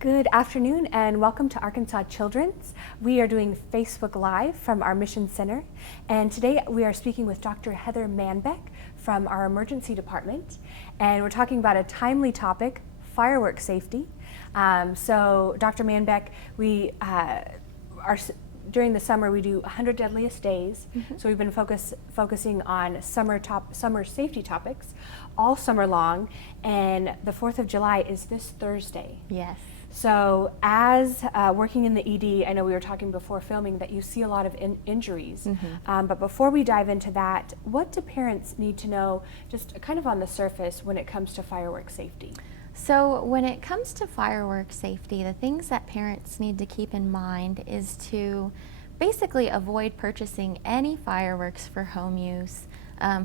Good afternoon and welcome to Arkansas Children's. We are doing Facebook Live from our Mission Center, and today we are speaking with Dr. Heather Manbeck from our emergency department, and we're talking about a timely topic, fireworks safety. So Dr. Manbeck, during the summer we do 100 Deadliest Days, so we've been focusing on summer safety topics all summer long, and the 4th of July is this Thursday. Yes. So as working in the ED, I know we were talking before filming that you see a lot of injuries, but before we dive into that, what do parents need to know just kind of on the surface when it comes to fireworks safety? So when it comes to fireworks safety, the things that parents need to keep in mind is to basically avoid purchasing any fireworks for home use,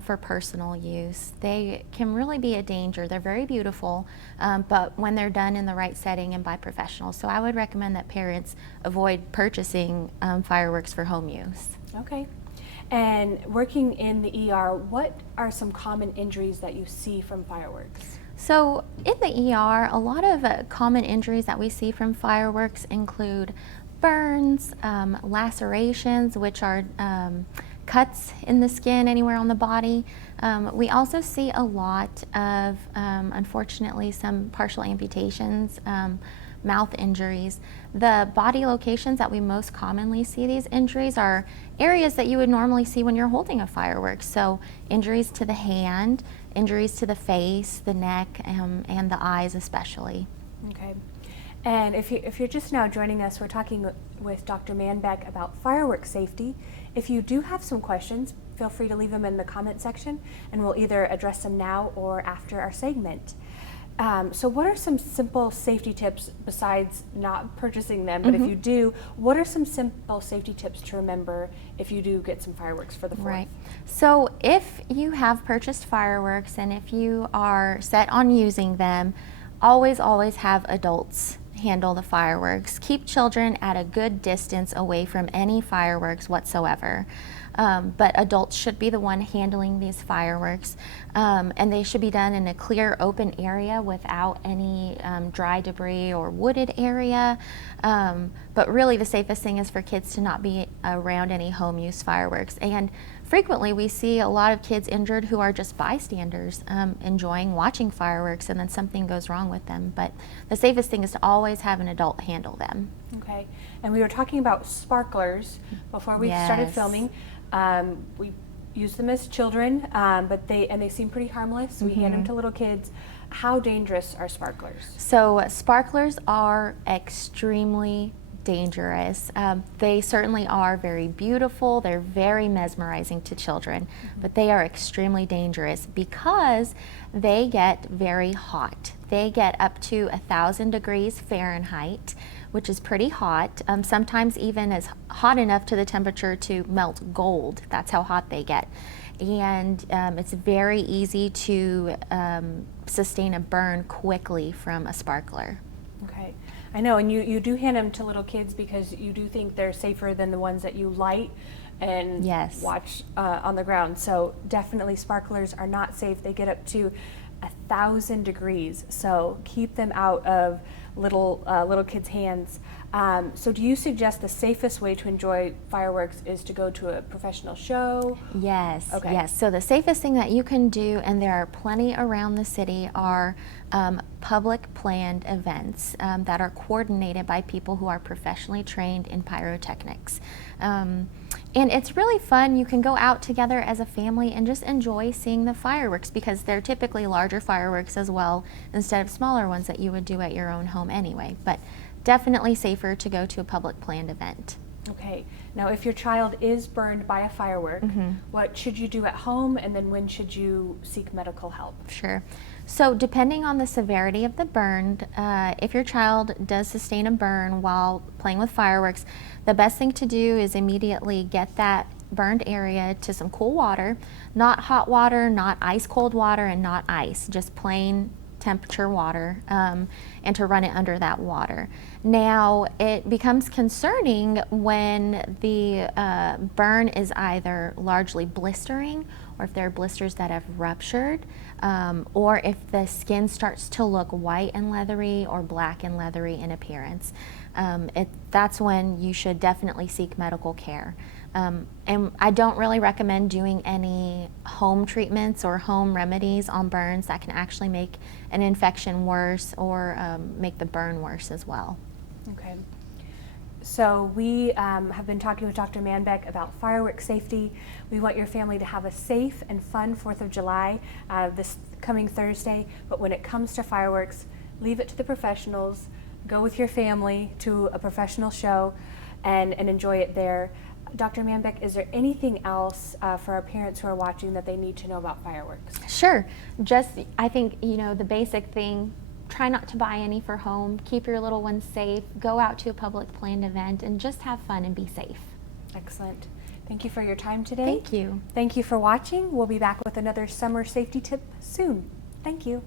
for personal use. They can really be a danger. They're very beautiful, but when they're done in the right setting and by professionals. So I would recommend that parents avoid purchasing fireworks for home use. Okay. And working in the ER, what are some common injuries that you see from fireworks? So in the ER, a lot of common injuries that we see from fireworks include burns, lacerations, which are cuts in the skin anywhere on the body. We also see a lot of, unfortunately, some partial amputations, mouth injuries. The body locations that we most commonly see these injuries are areas that you would normally see when you're holding a firework. So injuries to the hand, injuries to the face, the neck, and the eyes especially. Okay. And if you're just now joining us, we're talking with Dr. Manbeck about fireworks safety. If you do have some questions, feel free to leave them in the comment section, and we'll either address them now or after our segment. So what are some simple safety tips besides not purchasing them, but if you do, what are some simple safety tips to remember if you do get some fireworks for the 4th? Right. So if you have purchased fireworks and if you are set on using them, always have adults handle the fireworks. Keep children at a good distance away from any fireworks whatsoever. But adults should be the one handling these fireworks, and they should be done in a clear open area without any dry debris or wooded area. But really the safest thing is for kids to not be around any home use fireworks. And frequently we see a lot of kids injured who are just bystanders, enjoying watching fireworks, and then something goes wrong with them. But the safest thing is to always have an adult handle them. Okay. And we were talking about sparklers before we started filming. We use them as children, but they seem pretty harmless. We hand them to little kids. How dangerous are sparklers? So sparklers are extremely dangerous. They certainly are very beautiful. They're very mesmerizing to children, but they are extremely dangerous because they get very hot. They get up to 1,000 degrees Fahrenheit, which is pretty hot, sometimes even as hot enough to the temperature to melt gold. That's how hot they get. And it's very easy to sustain a burn quickly from a sparkler. Okay. I know, and you do hand them to little kids because you do think they're safer than the ones that you light and watch on the ground. So definitely sparklers are not safe. They get up to 1,000 degrees, so keep them out of little kids' hands. So do you suggest the safest way to enjoy fireworks is to go to a professional show? Yes, okay. Yes. So the safest thing that you can do, and there are plenty around the city, are public planned events that are coordinated by people who are professionally trained in pyrotechnics. And it's really fun. You can go out together as a family and just enjoy seeing the fireworks because they're typically larger fireworks as well instead of smaller ones that you would do at your own home anyway. But definitely safer to go to a public planned event. Okay. Now if your child is burned by a firework, what should you do at home, and then when should you seek medical help? Sure. So depending on the severity of the burn, if your child does sustain a burn while playing with fireworks, the best thing to do is immediately get that burned area to some cool water, not hot water, not ice cold water, and not ice, just plain temperature water, and to run it under that water. Now it becomes concerning when the burn is either largely blistering or if there are blisters that have ruptured, or if the skin starts to look white and leathery or black and leathery in appearance. That's when you should definitely seek medical care. And I don't really recommend doing any home treatments or home remedies on burns that can actually make an infection worse or make the burn worse as well. Okay. So we have been talking with Dr. Manbeck about fireworks safety. We want your family to have a safe and fun 4th of July this coming Thursday. But when it comes to fireworks, leave it to the professionals. Go with your family to a professional show and enjoy it there. Dr. Manbeck, is there anything else for our parents who are watching that they need to know about fireworks? Sure. Just, I think, the basic thing, try not to buy any for home. Keep your little ones safe. Go out to a public planned event and just have fun and be safe. Excellent. Thank you for your time today. Thank you. Thank you for watching. We'll be back with another summer safety tip soon. Thank you.